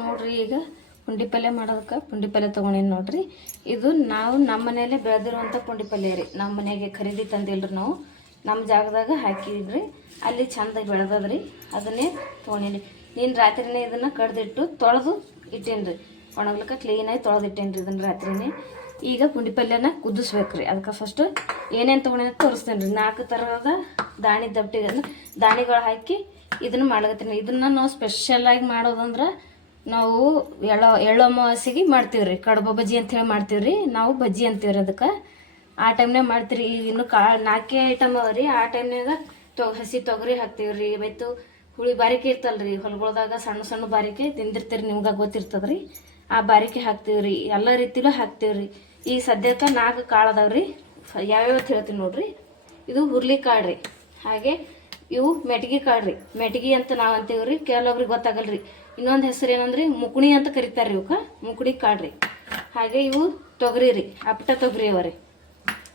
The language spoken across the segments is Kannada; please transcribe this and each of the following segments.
ನೋಡ್ರಿ ಈಗ ಪುಂಡಿ ಪಲ್ಯ ಮಾಡೋದಕ್ಕೆ ಪುಂಡಿ ಪಲ್ಯ ತೊಗೊಂಡೇನಿ ನೋಡ್ರಿ. ಇದು ನಾವು ನಮ್ಮ ಮನೆಯಲ್ಲೇ ಬೆಳೆದಿರುವಂಥ ಪುಂಡಿ ಪಲ್ಯ ರೀ. ನಮ್ಮ ಮನೆಗೆ ಖರೀದಿ ತಂದಿಲ್ರಿ ನಾವು. ನಮ್ಮ ಜಾಗದಾಗ ಹಾಕಿದ್ರಿ. ಅಲ್ಲಿ ಚಂದ ಬೆಳೆದದ್ರಿ. ಅದನ್ನೇ ತೊಗೊಂಡೇನಿ. ನೀನು ರಾತ್ರಿನೇ ಇದನ್ನು ಕಡ್ದಿಟ್ಟು ತೊಳೆದು ಇಟ್ಟೇನಿ ಒಣಗ್ಲಿಕ್ಕೆ ಕ್ಲೀನಾಗಿ ತೊಳೆದು ಇಟ್ಟೇನ್ರಿ ಇದನ್ನು ರಾತ್ರಿನೇ. ಈಗ ಪುಂಡಿ ಪಲ್ಯನ ಕುದಿಸ್ಬೇಕು ರೀ ಅದಕ್ಕೆ ಫಸ್ಟು ಏನೇನು ತೊಗೊಂಡೇನಿ ತೋರಿಸ್ತೇನೆ ರೀ ನಾಲ್ಕು ಥರದ ದಾಣಿ ಅಂದ್ರೆ ದಾಣಿಗಳು ಹಾಕಿ ಇದನ್ನು ಮಾಡ್ಲತ್ತೀನಿ. ಇದನ್ನು ನಾವು ಸ್ಪೆಷಲಾಗಿ ಮಾಡೋದಂದ್ರೆ ನಾವು ಎಳ್ಳ ಎಳ್ಳು ಅಮಾವಾಸ್ಯೆಗೆ ಮಾಡ್ತೀವಿ ರೀ. ಕಡುಬು ಬಜ್ಜಿ ಹೇಳಿ ಮಾಡ್ತೀವಿ ರೀ. ನಾವು ಬಜ್ಜಿ ಅಂತೀವಿ ರೀ ಅದಕ್ಕೆ. ಆ ಟೈಮ್ನಾಗ ಮಾಡ್ತೀರಿ. ಈಗ ಇನ್ನು ಕಾ, ನಾಲ್ಕೇ ಐಟಮ್ ಅವ ರೀ. ಆ ಟೈಮ್ನಾಗ ತೊ, ಹಸಿ ತೊಗರಿ ಹಾಕ್ತೀವಿ ರೀ. ಇವತ್ತು ಹುಳಿ ಬಾರಿಕೆ ಇರ್ತಲ್ಲ ರೀ. ಹೊಲಗಳ್ದಾಗ ಸಣ್ಣ ಸಣ್ಣ ಬಾರಿಕೆ ತಿಂದಿರ್ತೀರಿ ನಿಮ್ಗೆ ಗೊತ್ತಿರ್ತದೆ ರೀ. ಆ ಬಾರಿಕೆ ಹಾಕ್ತೀವಿ ರೀ. ಎಲ್ಲ ರೀತಿಲೂ ಹಾಕ್ತೀವಿ ರೀ. ಈಗ ಸದ್ಯಕ್ಕೆ ನಾಲ್ಕು ಕಾಳು ಅದಾವೆ ರೀ. ಯಾವ್ಯಾವ ಹೇಳ್ತೀನಿ ನೋಡ್ರಿ. ಇದು ಹುರ್ಲಿ ಕಾಳು ರೀ. ಹಾಗೆ ಇವು ಮೆಟ್ಗಿ ಕಾಳು ರೀ. ಮೆಟ್ಗಿ ಅಂತ ನಾವು ಅಂತೀವಿ ರೀ. ಕೆಲವೊಬ್ರಿಗೆ ಗೊತ್ತಾಗಲ್ಲ ರೀ ಇನ್ನೊಂದು ಹೆಸರು ಏನಂದ್ರೆ ಮುಕುಣಿ ಅಂತ ಕರಿತಾರೆ ರೀ ಇವಕ್ಕೆ ಮುಕುಣಿ ಕಾಡ್ರಿ. ಹಾಗೆ ಇವು ತೊಗರಿ ರೀ. ಅಪ್ಟ ತೊಗರಿ ಅವ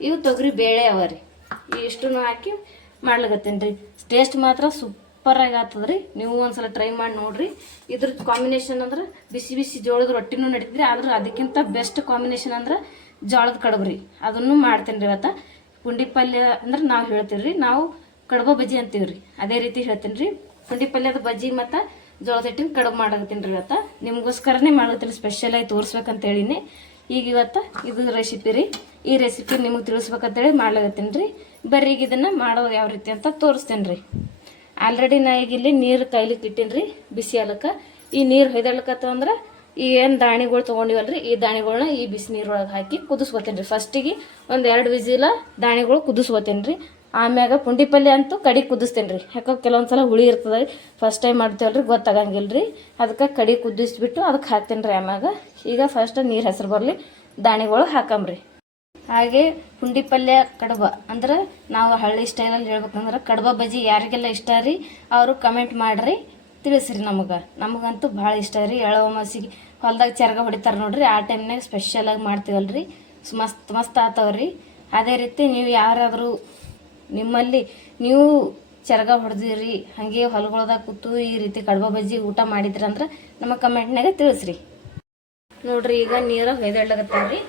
ಇವು ತೊಗರಿ ಬೇಳೆ ಅವ ರೀ. ಹಾಕಿ ಮಾಡ್ಲಿಕತ್ತೀನಿ ರೀ ಟೇಸ್ಟ್ ಮಾತ್ರ ಸೂಪರಾಗಿ ಆಗ್ತದೆ ರೀ ನೀವು ಒಂದ್ಸಲ ಟ್ರೈ ಮಾಡಿ ನೋಡ್ರಿ. ಇದ್ರ ಕಾಂಬಿನೇಷನ್ ಅಂದ್ರೆ ಬಿಸಿ ಬಿಸಿ ಜೋಳದ ರೊಟ್ಟಿನೂ ನಡೀತಿದ್ರಿ. ಆದ್ರೆ ಅದಕ್ಕಿಂತ ಬೆಸ್ಟ್ ಕಾಂಬಿನೇಷನ್ ಅಂದ್ರೆ ಜೋಳದ ರೀ ಅದನ್ನು ಮಾಡ್ತೀನಿ ರೀ ಇವತ್ತು. ಪುಂಡಿ ಪಲ್ಯ ಅಂದ್ರೆ ನಾವು ಹೇಳ್ತೀವಿ ರೀ ನಾವು ಕಡುಬು ಬಜ್ಜಿ ಅಂತೀವಿ ರೀ ಅದೇ ರೀತಿ ಹೇಳ್ತೀನಿ ರೀ ಪುಂಡಿ ಪಲ್ಯದ ಬಜ್ಜಿ ಮತ್ತು ಜೋಳದ ಹಿಟ್ಟಿನ ಕಡುಬು ಮಾಡಕತ್ತೀನಿ ರೀ ಇವತ್ತು. ನಿಮಗೋಸ್ಕರನೇ ಮಾಡತ್ತೀನಿ ಸ್ಪೆಷಲಾಗಿ ತೋರಿಸ್ಬೇಕಂತ ಹೇಳಿನಿ ಈಗ ಇವತ್ತು ಇದು ರೆಸಿಪಿ ರೀ. ಈ ರೆಸಿಪಿ ನಿಮಗೆ ತಿಳಿಸ್ಬೇಕಂತೇಳಿ ಮಾಡ್ಲಾಗತ್ತೀನಿ ರೀ. ಬರ್ರಿ ಈಗ ಇದನ್ನು ಮಾಡೋ ಯಾವ ರೀತಿ ಅಂತ ತೋರಿಸ್ತೇನೆ ರೀ. ಆಲ್ರೆಡಿ ನಾ ಈಗ ಇಲ್ಲಿ ನೀರು ಕೈಲಿಕ್ಕೆ ಇಟ್ಟೀನಿ ರೀ, ಬಿಸಿ ಅಲಕ ಈ ನೀರು ಹೊಯ್ದಾಡ್ಲಕತ್ತ ಅಂದ್ರೆ ಈ ಏನು ದಾಣಿಗಳು ತೊಗೊಂಡಿವಲ್ರಿ, ಈ ದಾಣಿಗಳನ್ನ ಈ ಬಿಸಿ ನೀರೊಳಗೆ ಹಾಕಿ ಕುದಿಸ್ಕೊತೀನಿ ರೀ. ಫಸ್ಟಿಗೆ ಒಂದು ಎರಡು ವಿಜಿಲ ದಾಣಿಗಳು ಕುದಿಸ್ಕೊತೀನಿ ರೀ. ಆಮ್ಯಾಗ ಪುಂಡಿ ಪಲ್ಯ ಅಂತೂ ಕಡಿ ಕುದಿಸ್ತೇನೆ ರೀ ಯಾಕೆ ಕೆಲವೊಂದು ಸಲ ಹುಳಿ ಇರ್ತದೆ. ರೀ ಫಸ್ಟ್ ಟೈಮ್ ಮಾಡ್ತೇವಲ್ರಿ ಗೊತ್ತಾಗಂಗಿಲ್ಲ ರೀ ಅದಕ್ಕೆ ಕಡಿ ಕುದಿಸ್ಬಿಟ್ಟು ಅದಕ್ಕೆ ಹಾಕ್ತೇನೆ ರೀ ಆಮ್ಯಾಗ. ಈಗ ಫಸ್ಟ್ ನೀರು ಹೆಸರು ಬರಲಿ, ದಾಣಿಗಳು ಹಾಕಂಬ್ರಿ ಹಾಗೆ ಪುಂಡಿ ಪಲ್ಯ ಕಡುಬ, ಅಂದ್ರೆ ನಾವು ಹಳ್ಳಿ ಸ್ಟೈಲಲ್ಲಿ ಹೇಳ್ಬೇಕಂದ್ರೆ ಕಡುಬ ಬಜ್ಜಿ ಯಾರಿಗೆಲ್ಲ ಇಷ್ಟ ರೀ, ಅವರು ಕಮೆಂಟ್ ಮಾಡಿರಿ, ತಿಳಿಸ್ರಿ ನಮಗೆ. ನಮಗಂತೂ ಭಾಳ ಇಷ್ಟ ರೀ. ಎಳವ ಮಾಸಿಗೆ ಹೊಲ್ದಾಗ ಚರ್ಗ ಹೊಡಿತಾರೆ ನೋಡ್ರಿ, ಆ ಟೈಮ್ನಾಗ ಸ್ಪೆಷಲಾಗಿ ಮಾಡ್ತೀವಲ್ರಿ. ಮಸ್ತ್ ಮಸ್ತ್ ಆತವ್ರಿ ಅದೇ ರೀತಿ ನೀವು ಯಾರಾದರೂ ನಿಮ್ಮಲ್ಲಿ ನೀವು ಚರಗ ಹೊಡೆದಿರಿ, ಹಾಗೆ ಹೊಲಗೊಳ್ದಾಗ ಕೂತು ಈ ರೀತಿ ಕಡಬ ಬಜ್ಜಿ ಊಟ ಮಾಡಿದ್ರಂದ್ರೆ ನಮ್ಮ ಕಮೆಂಟ್ನಾಗ ತಿಳಿಸ್ರಿ. ನೋಡ್ರಿ, ಈಗ ನೀರು ಹೊಯ್ದಾಡ್ಲಾಗತ್ತವ್ರಿ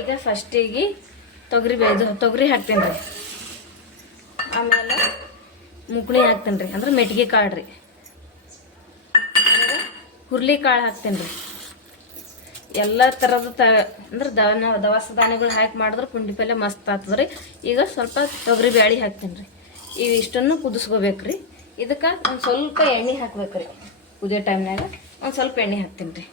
ಈಗ ಫಸ್ಟಿಗೆ ತೊಗರಿ ಬೇಯ್ದು ತೊಗರಿ ಹಾಕ್ತೀನಿ ರೀ ಆಮೇಲೆ ಮುಕ್ಳಿ ಹಾಕ್ತೀನಿ ರೀ ಅಂದ್ರೆ ಮೆಟ್ಗೆ ಕಾಳು ರೀ ಹುರ್ಲಿ ಕಾಳು ಹಾಕ್ತೀನಿ ರೀ ಎಲ್ಲ ಥರದ ತ, ಅಂದ್ರೆ ದವನ, ದವಸ ಧಾನ್ಯಗಳು ಹಾಕಿ ಮಾಡಿದ್ರೆ ಪುಂಡಿ ಪಲ್ಯ ಮಸ್ತ್ ಆಗ್ತದೆ ರೀ ಈಗ ಸ್ವಲ್ಪ ತೊಗರಿ ಬ್ಯಾಳಿ ಹಾಕ್ತೀನಿ ರೀ ಇವಿಷ್ಟನ್ನು ಇಷ್ಟನ್ನು ಕುದಿಸ್ಕೋಬೇಕು ರೀ ಇದಕ್ಕೆ ಒಂದು ಸ್ವಲ್ಪ ಎಣ್ಣೆ ಹಾಕ್ಬೇಕು ರೀ ಕುದಿಯೋ ಟೈಮ್ನಾಗ ಒಂದು ಸ್ವಲ್ಪ ಎಣ್ಣೆ ಹಾಕ್ತೀನಿ ರೀ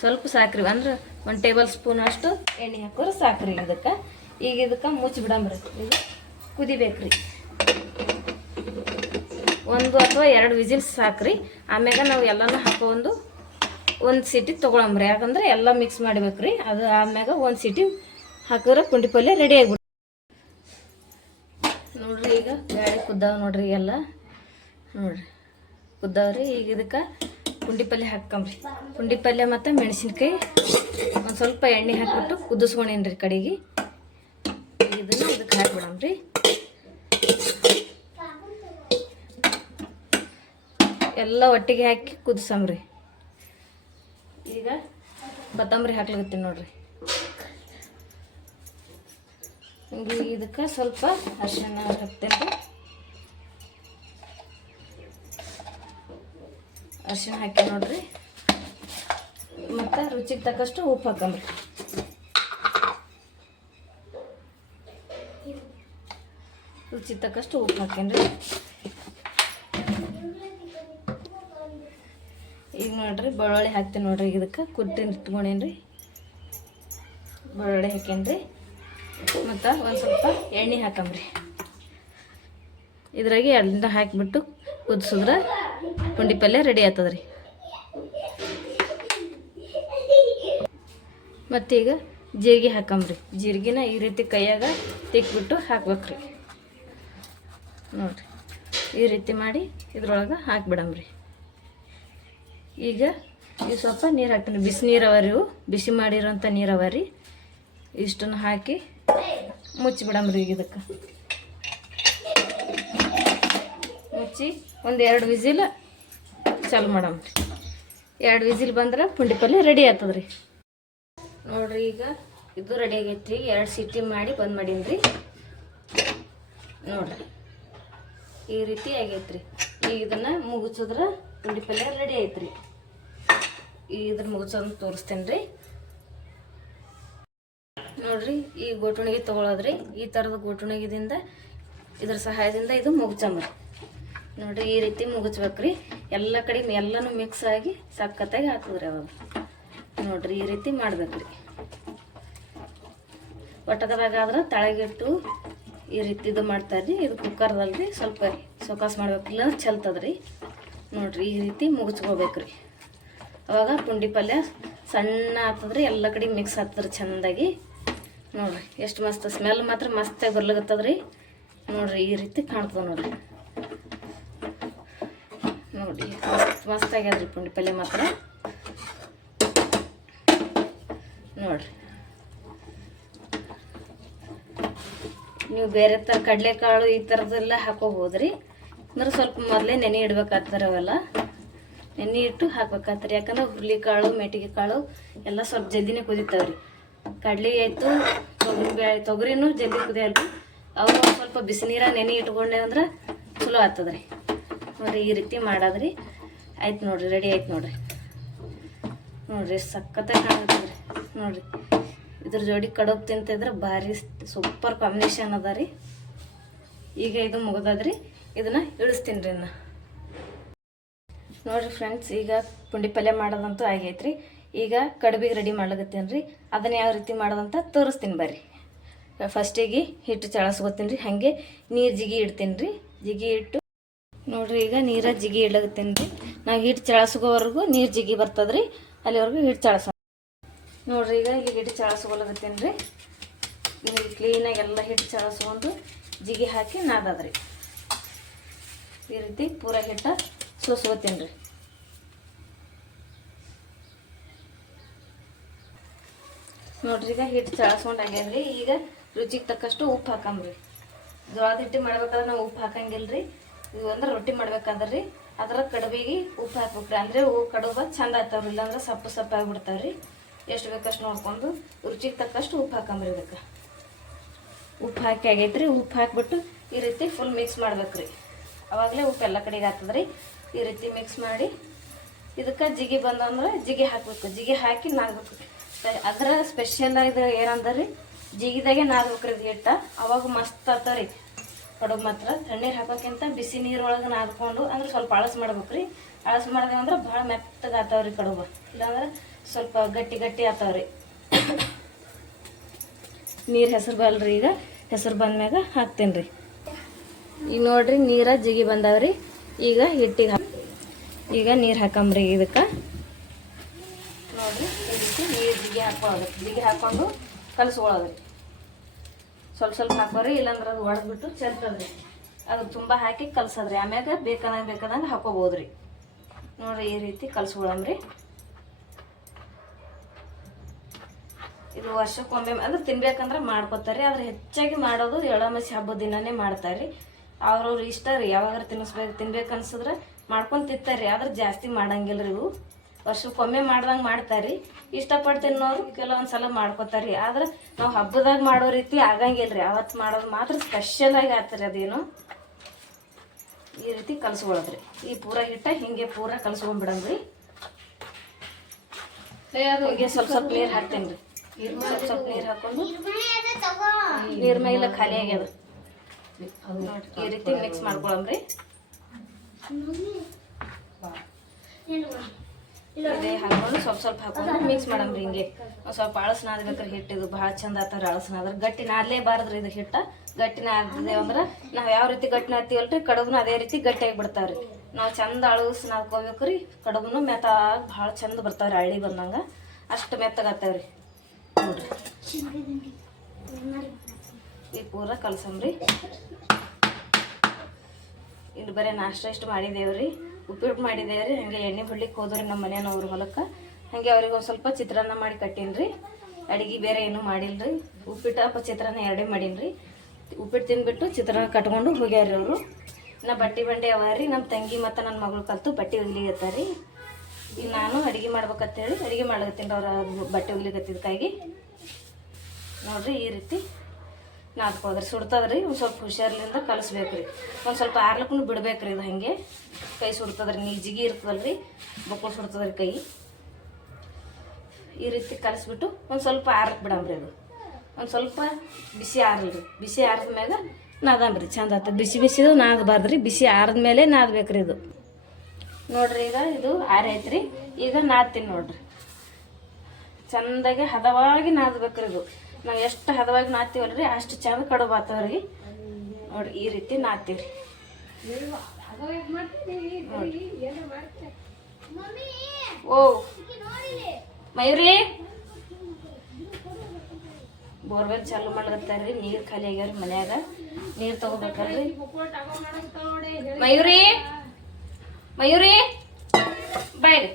ಸ್ವಲ್ಪ ಸಾಕ್ರಿ, ಅಂದ್ರೆ ಒಂದು ಟೇಬಲ್ ಸ್ಪೂನ್ ಅಷ್ಟು ಎಣ್ಣೆ ಹಾಕಿದ್ರೆ ಸಾಕ್ರಿ ಇದಕ್ಕೆ. ಈಗ ಇದಕ್ಕೆ ಮುಚ್ಚಿ ಬಿಡಂಬ್ರಿ. ಇದು ಕುದಿಬೇಕ್ರಿ. ಒಂದು ಅಥವಾ ಎರಡು ವಿಜಿಲ್ಸ್ ಸಾಕ್ರಿ. ಆಮ್ಯಾಗ ನಾವು ಎಲ್ಲನೂ ಹಾಕೋ ಒಂದು ಸಿಟಿ ತೊಗೊಳಂಬ್ರಿ ಯಾಕಂದ್ರೆ ಎಲ್ಲ ಮಿಕ್ಸ್ ಮಾಡ್ಬೇಕ್ರಿ ಅದು ಆಮ್ಯಾಗ ಒಂದು ಸಿಟಿ ಹಾಕಿದ್ರೆ ಪುಂಡಿ ಪಲ್ಯ ರೆಡಿ ಆಗ್ಬಿಡ್ತು ನೋಡ್ರಿ ಈಗ ಬೇಳೆ ಕುದ್ದಾವ ನೋಡ್ರಿ ಎಲ್ಲ. ನೋಡ್ರಿ. ಕುದ್ದಾವ್ರಿ ಈಗ ಇದಕ್ಕೆ ಪುಂಡಿ ಪಲ್ಯ ಹಾಕಂಬ್ರಿ ಪುಂಡಿ ಪಲ್ಯ ಮತ್ತು ಮೆಣಸಿನ್ಕಾಯಿ. ಒಂದು ಸ್ವಲ್ಪ ಎಣ್ಣೆ ಹಾಕ್ಬಿಟ್ಟು ಕುದಿಸ್ಕೊಂಡೇನ್ರಿ ಕಡೆಗೆ. ಇದನ್ನು ಇದಕ್ಕೆ ಹಾಕ್ಬಿಡಮ್ರಿ ಎಲ್ಲ ಒಟ್ಟಿಗೆ ಹಾಕಿ ಕುದಿಸಮ್ರಿ ಈಗ? ಕೊತ್ತಂಬರಿ ಹಾಕ್ಲಿಕತ್ತೀನಿ ನೋಡ್ರಿ. ಹಂಗೆ ಇದಕ್ಕೆ ಸ್ವಲ್ಪ ಅರಿಶಿನ ಹಾಕ್ತೇನೆ ಅರಿಶಿನ ಹಾಕಿ ನೋಡ್ರಿ. ಮತ್ತು ರುಚಿಗೆ ತಕ್ಕಷ್ಟು ಉಪ್ಪು ಹಾಕಂಬ್ರಿ. ರುಚಿಗೆ ತಕ್ಕಷ್ಟು ಉಪ್ಪು ಹಾಕೇನ್ರಿ. ನೋಡ್ರಿ, ಬೆಳ್ಳುಳ್ಳಿ ಹಾಕ್ತೀನಿ ನೋಡ್ರಿ ಇದಕ್ಕೆ. ಕುಟ್ಟಿ ಇಟ್ಕೊಂಡೇನ್ರಿ. ಬೆಳ್ಳುಳ್ಳಿ ಹಾಕೇನ್ರಿ ಮತ್ತು ಒಂದು ಸ್ವಲ್ಪ ಎಣ್ಣೆ ಹಾಕಂಬ್ರಿ. ಇದ್ರಾಗೆ ಎಣ್ಣೆ ಹಾಕಿಬಿಟ್ಟು ಕುದಿಸಿದ್ರೆ ಪುಂಡಿ ಪಲ್ಯ ರೆಡಿ ಆಗ್ತದೆ ರೀ ಮತ್ತೀಗ ಜೀರಿಗೆ ಹಾಕಂಬ್ರಿ. ಜೀರಿಗೆನ ಈ ರೀತಿ ಕೈಯಾಗ ತಿಕ್ಬಿಟ್ಟು ಹಾಕ್ಬೇಕ್ರಿ. ನೋಡ್ರಿ, ಈ ರೀತಿ ಮಾಡಿ ಇದ್ರೊಳಗೆ ಹಾಕ್ಬಿಡಂಬ್ರಿ. ಈಗ ಈ ಸ್ವಲ್ಪ ನೀರು ಹಾಕ್ತೀನಿ. ಬಿಸಿ ನೀರವರಿ ಬಿಸಿ ಮಾಡಿರೋಂಥ ನೀರವರಿ. ಇಷ್ಟನ್ನು ಹಾಕಿ ಮುಚ್ಚಿಬಿಡಮ್ರಿ ಈಗ ಇದಕ್ಕೆ. ಮುಚ್ಚಿ ಒಂದು ಎರಡು ವಿಸಿಲ್ ಚಾಲು ಮಾಡಮ್ರಿ ಎರಡು ವಿಸಿಲ್ ಬಂದ್ರೆ ಪುಂಡಿ ಪಲ್ಯ ರೆಡಿ ಆಗ್ತದೆ ರೀ ನೋಡ್ರಿ ಈಗ ಇದು ರೆಡಿ ಆಗೈತ್ರಿ. ಎರಡು ಸಿಟಿ ಮಾಡಿ ಬಂದ್ ಮಾಡೀನಿ ನೋಡ್ರಿ. ಈ ರೀತಿ ಆಗೈತ್ರಿ. ಈಗ ಇದನ್ನ ಮುಗಿಸಿದ್ರೆ ಪುಂಡಿ ಪಲ್ಯ ರೆಡಿ ಐತ್ರಿ ಇದ್ರ ಮುಗಿಸೋದನ್ನ ತೋರಿಸ್ತೇನೆ ರೀ. ನೋಡ್ರಿ, ಈ ಗೋಟುಣಿಗೆ ತಗೊಳೋದ್ರಿ. ಈ ಥರದ ಗೋಟುಣಿಗಿದಿಂದ ಇದ್ರ ಸಹಾಯದಿಂದ ಇದು ಮುಗ್ಚಂಬ್ರಿ ನೋಡ್ರಿ, ಈ ರೀತಿ ಮುಗಿಸ್ಬೇಕ್ರಿ ಎಲ್ಲ ಕಡೆ ಎಲ್ಲನೂ ಮಿಕ್ಸ್ ಆಗಿ ಸಖತ್ತಾಗಿ ಹಾಕಿದ್ರಿ ಅವಾಗ ನೋಡ್ರಿ, ಈ ರೀತಿ ಮಾಡ್ಬೇಕ್ರಿ. ಒಟ್ಟದಾಗಾದ್ರೆ ತಳಗಿಟ್ಟು ಈ ರೀತಿ ಇದು ಮಾಡ್ತಾರ್ರಿ. ಇದು ಕುಕ್ಕರ್ದಲ್ರಿ ಸ್ವಲ್ಪ ಸೊಕಾಸ್ ಮಾಡ್ಬೇಕಿಲ್ಲ ಚಲ್ತದ್ರಿ ನೋಡ್ರಿ, ಈ ರೀತಿ ಮುಗಿಸ್ಕೋಬೇಕ್ರಿ ಅವಾಗ ಪುಂಡಿ ಪಲ್ಯ ಸಣ್ಣ ಆಗ್ತದ್ರಿ, ಎಲ್ಲ ಕಡೆ ಮಿಕ್ಸ್ ಆಗ್ತದ್ರಿ ಚೆಂದಾಗಿ. ನೋಡ್ರಿ, ಎಷ್ಟು ಮಸ್ತ್ ಸ್ಮೆಲ್ ಮಾತ್ರ ಮಸ್ತಾಗಿ ಬರ್ಲಾಗತ್ತದ್ರಿ ನೋಡ್ರಿ, ಈ ರೀತಿ ಕಾಣ್ತದೆ ನೋಡ್ರಿ. ನೋಡಿ, ಮಸ್ತ್ ಮಸ್ತ್ ಆಗ್ಯದ್ರಿ ಪುಂಡಿ ಪಲ್ಯ ಮಾತ್ರ. ನೋಡ್ರಿ. ನೀವು ಬೇರೆ ಥರ ಕಡಲೆಕಾಳು ಈ ಥರದ್ದೆಲ್ಲ ಹಾಕೋಬೋದ್ರಿ ಅಂದ್ರೆ ಸ್ವಲ್ಪ ಮೊದಲೇ ನೆನೆ ಇಡ್ಬೇಕಾಗ್ತಾರೆ ಅವೆಲ್ಲ. ನೆನೆ ಇಟ್ಟು ಹಾಕ್ಬೇಕಾಗ್ತದೆ. ಯಾಕಂದ್ರೆ ಹುರ್ಲಿಕಾಳು ಮೆಟ್ಟಿಗೆ ಕಾಳು ಎಲ್ಲ ಸ್ವಲ್ಪ ಜಲ್ದಿನೇ ಕುದಿತಾವ್ರಿ. ಕಡ್ಲೆ ಆಯಿತು ತೊಗರಿ ಬೇಳೆ ತೊಗರಿನೂ ಜಲ್ದಿ ಕುದಿಯಲ್ರಿ. ಅವು ಸ್ವಲ್ಪ ಸ್ವಲ್ಪ ಬಿಸಿನೀರ, ನೆನೆ ಇಟ್ಕೊಂಡೆ ಅಂದ್ರೆ ಚಲೋ ಆಗ್ತದ್ರಿ. ನೋಡ್ರಿ ಈ ರೀತಿ ಮಾಡಾದ್ರಿ. ಆಯ್ತು ನೋಡಿರಿ, ರೆಡಿ ಆಯ್ತು ನೋಡಿರಿ. ನೋಡಿರಿ ಸಖತ್ತ ಸಖತ್ತಾಗಿ ಕಾಣತ್ತದ್ರಿ ನೋಡ್ರಿ, ಇದ್ರ ಜೋಡಿ ಕಡುಬು ತಿಂತಿದ್ರೆ ಭಾರಿ ಸೂಪರ್ ಕಾಂಬಿನೇಷನ್ ಅದ ರೀ. ಈಗ ಇದು ಮುಗ್ದದ್ರಿ. ಇದನ್ನ ಇಳಿಸ್ತೀನಿ ರೀ ಇನ್ನು. ನೋಡ್ರಿ ಫ್ರೆಂಡ್ಸ್ ಈಗ ಪುಂಡಿ ಪಲ್ಯ ಮಾಡೋದಂತೂ ಆಗೈತ್ರಿ. ಈಗ ಕಡುಬಿಗೆ ರೆಡಿ ಮಾಡ್ಲಕತ್ತೀನಿ ರೀ ಅದನ್ನ ಯಾವ ರೀತಿ ಮಾಡೋದಂತ ತೋರಿಸ್ತೀನಿ ಬರ್ರಿ. ಫಸ್ಟಿಗೆ ಹಿಟ್ಟು ಚಳಸ್ಕೊತೀನಿ ರೀ ಹಾಗೆ ನೀರು ಜಿಗಿ ಇಡ್ತೀನಿ ರೀ ಜಿಗಿ ಇಟ್ಟು ನೋಡಿರಿ ಈಗ ನೀರ ಜಿಗಿ ಇಡ್ಲಕತ್ತೀನಿ ರೀ ನಾವು ಹಿಟ್ಟು ಚಳಸ್ಕೋವರೆಗೂ ನೀರು ಜಿಗಿ ಬರ್ತದ್ರಿ, ಅಲ್ಲಿವರೆಗೂ ಹಿಟ್ಟು ಚಳಸ ನೋಡ್ರಿ ಈಗ ಇಲ್ಲಿ ಹಿಟ್ಟು ಚಳಸ್ಕೊಳಕತ್ತೀನಿ ರೀ ಈಗ ಕ್ಲೀನಾಗಿ ಎಲ್ಲ ಹಿಟ್ಟು ಚಳಸ್ಕೊಂಡು ಜಿಗಿ ಹಾಕಿ ನಾದದ್ರಿ. ಈ ರೀತಿ ಪೂರ ಹಿಟ್ಟ ಸೋಸ್ಕೋತೀನಿ ರೀ. ನೋಡ್ರಿ ಈಗ ಹಿಟ್ಟು ಚಳಸ್ಕೊಂಡು ಆಗ್ಯದ್ರಿ ಈಗ ರುಚಿಗೆ ತಕ್ಕಷ್ಟು ಉಪ್ಪು ಹಾಕಂಬ್ರಿ. ಜೋಳದ ಹಿಟ್ಟು ಮಾಡ್ಬೇಕಾದ್ರೆ ನಾವು ಉಪ್ಪು ಹಾಕಂಗಿಲ್ಲ ರೀ ಇವು ಅಂದ್ರೆ ರೊಟ್ಟಿ ಮಾಡ್ಬೇಕಾದ್ರೆ. ರೀ ಅದ್ರ ಕಡುಬಿಗೆ ಉಪ್ಪು ಹಾಕ್ಬೇಕ್ರಿ. ಅಂದ್ರೆ ಹೂ ಕಡುಬ ಚಂದ ಆಗ್ತಾವ್ರಿ. ಇಲ್ಲಾಂದ್ರೆ ಸಪ್ಪು ಸಪ್ಪು ಆಗ್ಬಿಡ್ತಾವ್ರಿ. ಎಷ್ಟು ಬೇಕಷ್ಟು ನೋಡ್ಕೊಂಡು ರುಚಿಗೆ ತಕ್ಕಷ್ಟು ಉಪ್ಪು ಹಾಕಂಬ್ರಿ ಇದಕ್ಕೆ. ಉಪ್ಪು ಹಾಕಿ ಆಗೈತ್ರಿ ಉಪ್ಪು ಹಾಕ್ಬಿಟ್ಟು ಈ ರೀತಿ ಫುಲ್ ಮಿಕ್ಸ್ ಮಾಡ್ಬೇಕ್ರಿ. ಅವಾಗಲೇ ಉಪ್ಪು ಎಲ್ಲ ಕಡೆಗೆ ಆಗ್ತದ್ರಿ. ಈ ರೀತಿ ಮಿಕ್ಸ್ ಮಾಡಿ ಇದಕ್ಕೆ ಜಿಗಿ ಬಂದಂದ್ರೆ ಜಿಗಿ ಹಾಕ್ಬೇಕು. ಜಿಗಿ ಹಾಕಿ ನಾದ್ಬೇಕು. ಅದರ ಸ್ಪೆಷಲ್ ಇದು ಏನಂದ್ರಿ? ಜಿಗಿದಾಗೆ ನಾದ್ಬೇಕ್ರಿ ಇದು ಹಿಟ್ಟ. ಅವಾಗ ಮಸ್ತ್ ಆಗ್ತಾವ್ರಿ ಕಡುಬು ಮಾತ್ರ. ತಣ್ಣೀರು ಹಾಕೋಕ್ಕಿಂತ ಬಿಸಿ ನೀರೊಳಗೆ ನಾದ್ಕೊಂಡು ಅಂದ್ರೆ ಸ್ವಲ್ಪ ಅಳಸ್ ಮಾಡ್ಬೇಕ್ರಿ. ಅಳಸ್ ಮಾಡಿದೆ ಅಂದ್ರೆ ಭಾಳ ಮೆತ್ತಗೆ ಆತಾವ್ರಿ ಕಡುಬು. ಇಲ್ಲಾಂದ್ರೆ ಸ್ವಲ್ಪ ಗಟ್ಟಿ ಗಟ್ಟಿ ಆತಾವ್ರಿ. ನೀರು ಹೆಸರು ಬಲ್ರಿ ಈಗ. ಹೆಸರು ಬಂದ್ಮ್ಯಾಗ ಹಾಕ್ತೇನೆ ರೀ ಈಗ ನೋಡ್ರಿ, ನೀರ ಜಿಗಿ ಬಂದಾವ್ರಿ. ಈಗ ಹಿಟ್ಟಿಗೆ ಹಾಕಿ ಈಗ ನೀರು ಹಾಕಂಬ್ರಿ ಇದಕ್ಕೆ. ನೋಡಿರಿ ಈ ರೀತಿ ನೀರು ಜಿಗಿ ಹಾಕೊಳ್ಳೋದು ಜಿಗಿ ಹಾಕೊಂಡು ಕಲಸ್ಕೊಳ್ಳೋದ್ರಿ ಸ್ವಲ್ಪ ಸ್ವಲ್ಪ ಹಾಕೋರಿ, ಇಲ್ಲಾಂದ್ರೆ ಅದು ಒಡೆದ್ಬಿಟ್ಟು ಚೆಲ್ತದ್ರಿ ಅದು ತುಂಬ ಹಾಕಿ ಕಲಸದ್ರಿ. ಆಮ್ಯಾಗ ಬೇಕಾದಂಗೆ ಬೇಕಾದಂಗೆ ಹಾಕೋಬೋದ್ರಿ. ನೋಡಿರಿ, ಈ ರೀತಿ ಕಲಸ್ಕೊಳ್ಳಂಬ್ರಿ ಇದು ವರ್ಷಕ್ಕೊಮ್ಮೆ ಅಂದ್ರೆ ತಿನ್ಬೇಕಂದ್ರೆ ಮಾಡ್ಕೋತಾರೆ ಆದ್ರೆ ಹೆಚ್ಚಾಗಿ ಮಾಡೋದು ಎಳಮಸಿ ಹಬ್ಬದ ದಿನನೇ ಮಾಡ್ತಾರೆ ಅವ್ರವ್ರ ಇಷ್ಟ ರೀ ಯಾವಾಗಾರ ತಿನ್ನಿಸ್ಬೇಕು ತಿನ್ಬೇಕು ಅನ್ಸಿದ್ರೆ ಮಾಡ್ಕೊಂಡು ತಿಂತಾರೆ ಆದ್ರೆ ಜಾಸ್ತಿ ಮಾಡಂಗಿಲ್ಲ ರೀ ಇವು. ವರ್ಷಕ್ಕೊಮ್ಮೆ ಮಾಡ್ದಂಗೆ ಮಾಡ್ತಾರೆ ಇಷ್ಟಪಟ್ಟು ತಿನ್ನೋರು ಕೆಲವೊಂದು ಸಲ ರೀ ಆದ್ರೆ ನಾವು ಹಬ್ಬದಾಗ ಮಾಡೋ ರೀತಿ ಆಗಂಗಿಲ್ಲ ರೀ. ಅವತ್ತು ಮಾಡೋದು ಮಾತ್ರ ಸ್ಪೆಷಲ್ ಆಗಿ ಆಗ್ತಾರೆ ಅದೇನು. ಈ ರೀತಿ ಕಲಸ್ಕೊಳ್ಳೋದ್ರಿ ಈ ಪೂರ ಹಿಟ್ಟ ಹಿಂಗೆ ಪೂರ ರೀ. ಹಿಂಗೆ ಸ್ವಲ್ಪ ಸ್ವಲ್ಪ ನೀರು ಹಾಕ್ತೇನೆ ರೀ. ಸ್ವಲ್ಪ ಸ್ವಲ್ಪ ನೀರು ಹಾಕೊಂಡು ನೀರ್ ಮೇಲೆ ಖಾಲಿ ಆಗ್ಯದ. ಈ ರೀತಿ ಮಿಕ್ಸ್ ಮಾಡ್ಕೊಳಮ್ರಿ ಇದೇ ಹಾಕೊಂಡು ಸ್ವಲ್ಪ ಸ್ವಲ್ಪ ಹಾಕೊಂಡು ಮಿಕ್ಸ್ ಮಾಡಮ್ರಿ ಹಿಂಗೆ. ಒಂದ್ ಸ್ವಲ್ಪ ಅಳಸನ ನಾದ್ಬೇಕ್ರಿ ಹಿಟ್ಟು ಇದು ಭಾಳ ಚಂದ ಆತರ ಅಳಸನ ಆದ್ರೆ ಗಟ್ಟಿ ನಾದ್ಲೇಬಾರ್ದ್ರಿ ಇದು ಹಿಟ್ಟ. ಗಟ್ಟಿ ಅಂದ್ರ ನಾವು ಯಾವ ರೀತಿ ಗಟ್ಟಿ ನಾದ್ತೀವಲ್ರಿ ಕಡುಬುನ ಅದೇ ರೀತಿ ಗಟ್ಟಿಯಾಗಿ ಬಿಡ್ತಾವ್ರಿ. ನಾವ್ ಚಂದ ಅಳಸ್ ನಾದ್ಕೋಬೇಕ್ರಿ ಕಡುಬುನು ಮೆತ್ತ ಭಾಳ ಚಂದ ಬರ್ತಾವ್ರಿ ಹಳ್ಳಿ ಬಂದಂಗ. ಅಷ್ಟು ಮೆತ್ತಗಾತಾವ್ರಿ ನೋಡ್ರಿ. ಈ ಪೂರ ಕಲಸಂಬ್ರಿ ಇಲ್ಲಿ ಬರೀ ನಾಷ್ಟ ಇಷ್ಟು ಮಾಡಿದೇವ್ರಿ ಉಪ್ಪಿಟ್ಟು ಮಾಡಿದೇವ್ರಿ ಹಂಗೆ ಎಣ್ಣೆ ಬಿಡ್ಲಿಕ್ಕೆ ಹೋದ್ರಿ ನಮ್ಮ ಮನೆಯವ್ರ ಹೊಲಕ್ಕೆ. ಹಾಗೆ ಅವ್ರಿಗೆ ಒಂದು ಸ್ವಲ್ಪ ಚಿತ್ರಾನ್ನ ಮಾಡಿ ಕಟ್ಟೀನಿ ಅಡಿಗೆ ಬೇರೆ ಏನೂ ಮಾಡಿಲ್ರಿ ಉಪ್ಪಿಟ್ಟು ಅಪ್ಪ ಚಿತ್ರಾನ್ನ ಎರಡೇ ಮಾಡೀನಿ ಉಪ್ಪಿಟ್ಟು ತಿಂದ್ಬಿಟ್ಟು ಚಿತ್ರಾನ್ನ ಕಟ್ಕೊಂಡು ಹೋಗ್ಯಾರ್ರಿ ಅವರು. ನಾ ಬಟ್ಟೆ ಬಂಡೆ ಅವ ರೀ. ನಮ್ಮ ತಂಗಿ ಮತ್ತು ನನ್ನ ಮಗಳು ಕಲ್ತು ಬಟ್ಟೆ ಒಗಿಲಿಗತ್ತಾರ ಈಗ ನಾನು ಅಡುಗೆ ಮಾಡ್ಬೇಕಂತೇಳಿ ಅಡುಗೆ ಮಾಡ್ಲತ್ತೀನಿ ಅವ್ರ ಬಟ್ಟೆ ಉಗ್ಲಿಕತ್ತಿದ ನೋಡಿರಿ ನೋಡ್ರಿ ಈ ರೀತಿ ನಾದ್ಕೋದ್ರಿ ಸುಡ್ತದ್ರಿ, ಒಂದು ಸ್ವಲ್ಪ ಹುಷಾರ್ಲಿಂದ ಕಲಿಸ್ಬೇಕ್ರಿ. ಒಂದು ಸ್ವಲ್ಪ ಆರ್ಲಕ್ಕೂ ಬಿಡ್ಬೇಕ್ರಿ ಇದು ಹಾಗೆ. ಕೈ ಸುಡ್ತದ್ರಿ ನೀ ಜಿಗಿ ಇರ್ತದಲ್ರಿ. ಬೊಕ್ಕಳು ಸುಡ್ತದ್ರಿ ಕೈ. ಈ ರೀತಿ ಕಲಿಸ್ಬಿಟ್ಟು ಒಂದು ಸ್ವಲ್ಪ ಆರಕ್ಕೆ ಬಿಡಂಬ್ರಿ ಅದು. ಒಂದು ಸ್ವಲ್ಪ ಬಿಸಿ ಆರಲ್ರಿ. ಬಿಸಿ ಆರಿದ ಮ್ಯಾಗ ನಾದಂಬ್ರಿ. ಚಂದ ಆತ ಬಿಸಿ ಬಿಸಿದು ನಾದಬಾರ್ದ್ರಿ. ಬಿಸಿ ಆರಿದ ಮೇಲೆ ನಾದ್ಬೇಕ್ರಿ ಇದು. ನೋಡ್ರಿ ಈಗ ಇದು ಆರೈತ್ರಿ. ಈಗ ನಾದ್ತೀನಿ ನೋಡ್ರಿ. ಚಂದಾಗಿ ಹದವಾಗಿ ನಾದ್ಬೇಕ್ರಿ ಇದು. ನಾವು ಎಷ್ಟು ಹದವಾಗಿ ನಾತೀವಲ್ಲ ರೀ ಅಷ್ಟು ಚಂದ ಕಡುಬು ಆತವ್ರಿ ನೋಡ್ರಿ, ಈ ರೀತಿ ನಾದ್ತೀವ್ರಿ. ಓ, ಮಯೂರಿ. ಬೋರ್ವೆಲ್ ಚಾಲು ಮಾಡ್ಲತ್ತಾರ್ರಿ, ನೀರು ಖಾಲಿ ಆಗ್ಯಾವ್ರಿ ಮನ್ಯಾಗ. ನೀರು ತಗೋಬೇಕಲ್ರಿ. ಮಯೂರಿ. ಮಯೂರಿ. ಬಾಯ್ರಿ.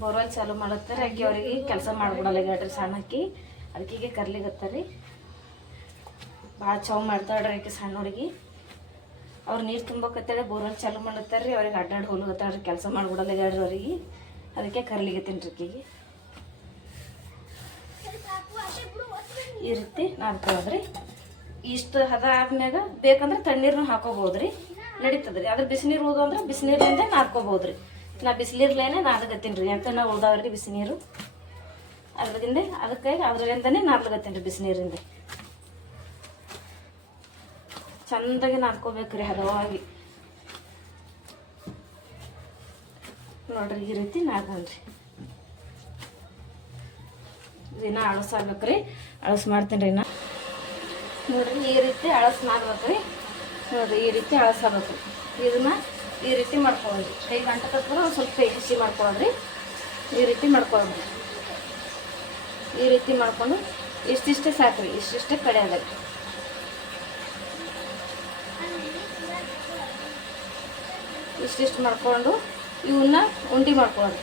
ಬೋರ್ವೆಲ್ ಚಾಲು ಮಾಡತ್ತಾರೆ ಅಕ್ಕಿ ಅವ್ರಿಗೆ ಕೆಲಸ ಮಾಡ್ಬಿಡಲ್ಲ ಸಣ್ಣ ಸಣ್ಣಕ್ಕಿ. ಅದಕ್ಕಿಗೆ ಕರ್ಲಿಗತ್ತರಿ ಭಾಳ ಚೌ ಮಾಡ್ತಾಳ್ರಿ ಆಕೆ ಸಣ್ಣ ಹುಡುಗಿ. ಅವ್ರು ನೀರು ತುಂಬಕತ್ತೇಳಿ ಬೋರ್ವೆಲ್ ಚಾಲು ಮಾಡತ್ತಾರ್ರಿ ಅವ್ರಿಗೆ ಅಡ್ಡಾಡಿ ಹೋಗ್ಲತ್ತಾಳ್ರಿ ಕೆಲಸ ಮಾಡ್ಬಿಡಲ್ಲ ಹೇಳ್ರಿ ಅವ್ರಿಗೆ. ಅದಕ್ಕೆ ಕರ್ಲಿಗತ್ತೀನಿ ರೀ ಆಕಿಗೆ ಈ ರೀತಿ ನಾದ್ಕೊಳ್ಳೋದ್ರಿ ಇಷ್ಟು ಹದ ಆದ್ಮ್ಯಾಗ ಬೇಕಂದ್ರೆ ತಣ್ಣೀರನ್ನ ಹಾಕೋಬೋದ್ರಿ. ನಡೀತದ್ರಿ. ಅದ್ರ ಬಿಸಿನೀರು ಉಳ್ದು ಅಂದ್ರೆ ಬಿಸಿನೀರಿಂದ ನಾದ್ಕೋಬೋದ್ರಿ. ನಾ ಬಿಸಿನೀರ್ಲೇನೆ ನಾದಗತ್ತೀನಿ ರೀ. ಅಂತ ನಾವು ಉಳ್ದಾವ್ರಿ ಬಿಸಿನೀರು. ಅದ್ರದಿಂದ ಅದಕ್ಕೆ ಅದ್ರಲ್ಲಿಂದನೇ ನಾದ್ಲಗತ್ತೀನಿ ರೀ ಬಿಸಿನೀರಿಂದ ಚಂದಾಗಿ ನಾದ್ಕೋಬೇಕ್ರಿ ಹದವಾಗಿ. ನೋಡ್ರಿ ಈ ರೀತಿ ನಾದನ್ರಿ ದಿನ ಅಳಸಾಗ್ಬೇಕ್ರಿ ಅಳಸ್ ಮಾಡ್ತೀನಿ ರೀ ನಾ. ನೋಡ್ರಿ ಈ ರೀತಿ ಅಳಸ್ ಮಾಡ್ಬೇಕ್ರಿ ನೋಡ್ರಿ ಈ ರೀತಿ ಅಳಸಾಗ್ಬೇಕ್ರಿ ಇದನ್ನ ಈ ರೀತಿ ಮಾಡ್ಕೊಳ್ರಿ ಕೈ ಗಂಟೆ ಒಂದು ಸ್ವಲ್ಪ ಕೈ ಹಸಿ ಮಾಡ್ಕೊಳ್ರಿ ಈ ರೀತಿ ಮಾಡ್ಕೊಳ್ಳೋದ್ರಿ ಈ ರೀತಿ ಮಾಡ್ಕೊಂಡು ಇಷ್ಟಿಷ್ಟೇ ಸಾಕ್ರಿ ಇಷ್ಟಿಷ್ಟೇ ಕಡಿಯೋದ್ರಿ ಇಷ್ಟಿಷ್ಟು ಮಾಡ್ಕೊಂಡು ಇವನ್ನ ಉಂಡಿ ಮಾಡ್ಕೊಳ್ಳೋದು.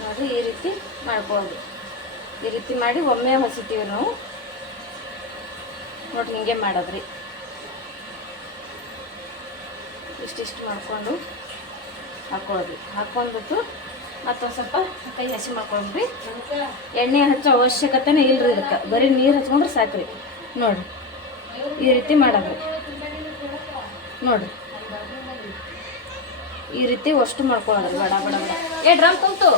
ನೋಡಿ, ಈ ರೀತಿ ಮಾಡ್ಕೊಳ್ಳೋದು. ಈ ರೀತಿ ಮಾಡಿ ಒಮ್ಮೆ ಹೊಸಿತೀವಿ ನಾವು. ನೋಡಿ ಹಿಂಗೆ ಮಾಡೋದ್ರಿ. ಇಷ್ಟಿಷ್ಟು ಮಾಡ್ಕೊಂಡು ಹಾಕೊಳ್ಳೋದು. ಹಾಕ್ಕೊಂಡ್ಬಿಟ್ಟು ಮತ್ತೊಂದು ಸ್ವಲ್ಪ ಕೈ ಹಸಿ ಮಾಡ್ಕೊಂಡ್ರಿ ಎಣ್ಣೆ ಹಚ್ಚೋ ಅವಶ್ಯಕತೆನೇ ಇಲ್ರಿ ಇದಕ್ಕೆ. ಬರೀ ನೀರು ಹಚ್ಕೊಂಡ್ರೆ ಸಾಕ್ರಿ. ನೋಡ್ರಿ. ಈ ರೀತಿ ಮಾಡೋದು ನೋಡಿರಿ. ಈ ರೀತಿ ಅಷ್ಟು ಮಾಡ್ಕೊಳ್ಳೋದ್ರಿ ಬಡ ಬಡ ಬಡ. ಏ, ಡ್ರಮ್ ಕುಂತು.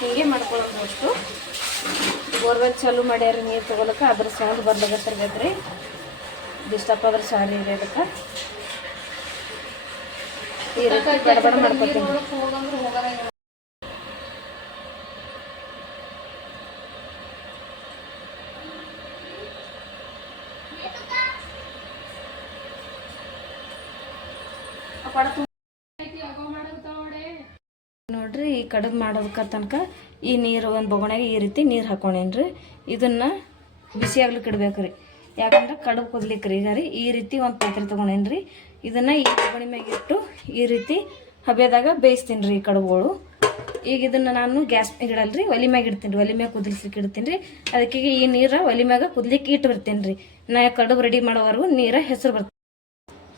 ಹಿಂಗೆ ಮಾಡ್ಕೊಳ್ಳೋದು ಅಷ್ಟು. ಬೋರ್ವೆಲ್ ಚಾಲು ಮಾಡ್ಯಾರ ನೀರು ತಗೊಳಕ್ಕೆ. ಅದ್ರ ಸೌಂಡ್ ಬರ್ಲಾಗತ್ತಿರ್ಬೇಕ್ರಿ ಡಿಸ್ಟರ್ಬ್ ಆದ್ರೆ ಸಾರಿ ರೀ ಅದಕ್ಕೆ ನೋಡ್ರಿ, ಈ ಕಡದ್ ಮಾಡೋದಕ್ಕೆ ತನಕ ಈ ನೀರು, ಒಂದು ಬೊಗಣೆಗೆ ಈ ರೀತಿ ನೀರು ಹಾಕೊಂಡೇನ್ರಿ ಇದನ್ನ ಬಿಸಿ ಆಗ್ಲಿಕ್ಕೆ ಇಡ್ಬೇಕು ಯಾಕಂದ್ರೆ ಕಡುಬು ಕುದ್ಲಿಕ್ಕೆ ರೀ ಈಗ ರೀ. ಈ ರೀತಿ ಒಂದು ಪಾತ್ರೆ ತೊಗೊಂಡೇನ್ರಿ. ಇದನ್ನ ಈ ಒಗ್ಗರಣೆ ಮ್ಯಾಗ ಇಟ್ಟು ಈ ರೀತಿ ಹಬೆದಾಗ ಬೇಯಿಸ್ತೀನಿ ರೀ ಈ ಕಡುಬುಗಳು. ಈಗ ಇದನ್ನ ನಾನು ಗ್ಯಾಸ್ ಮ್ಯಾಗ ಇಡಲ್ರಿ, ಒಲೆ ಮ್ಯಾಗ ಇಡ್ತೀನಿ ರೀ, ಒಲೆ ಮ್ಯಾಗ ಕುದಿಸ್ಲಿಕ್ಕೆ ಇಡ್ತೀನಿ ರೀ. ಅದಕ್ಕೆ ಈ ನೀರ ಒಲೆ ಮ್ಯಾಗ ಕುದ್ಲಿಕ್ಕೆ ಇಟ್ಟು ಬರ್ತೀನಿ ರೀ. ನಾ ಕಡುಬು ರೆಡಿ ಮಾಡೋವರೆಗೂ ನೀರ ಹೆಸರು ಬರ್ತೀನಿ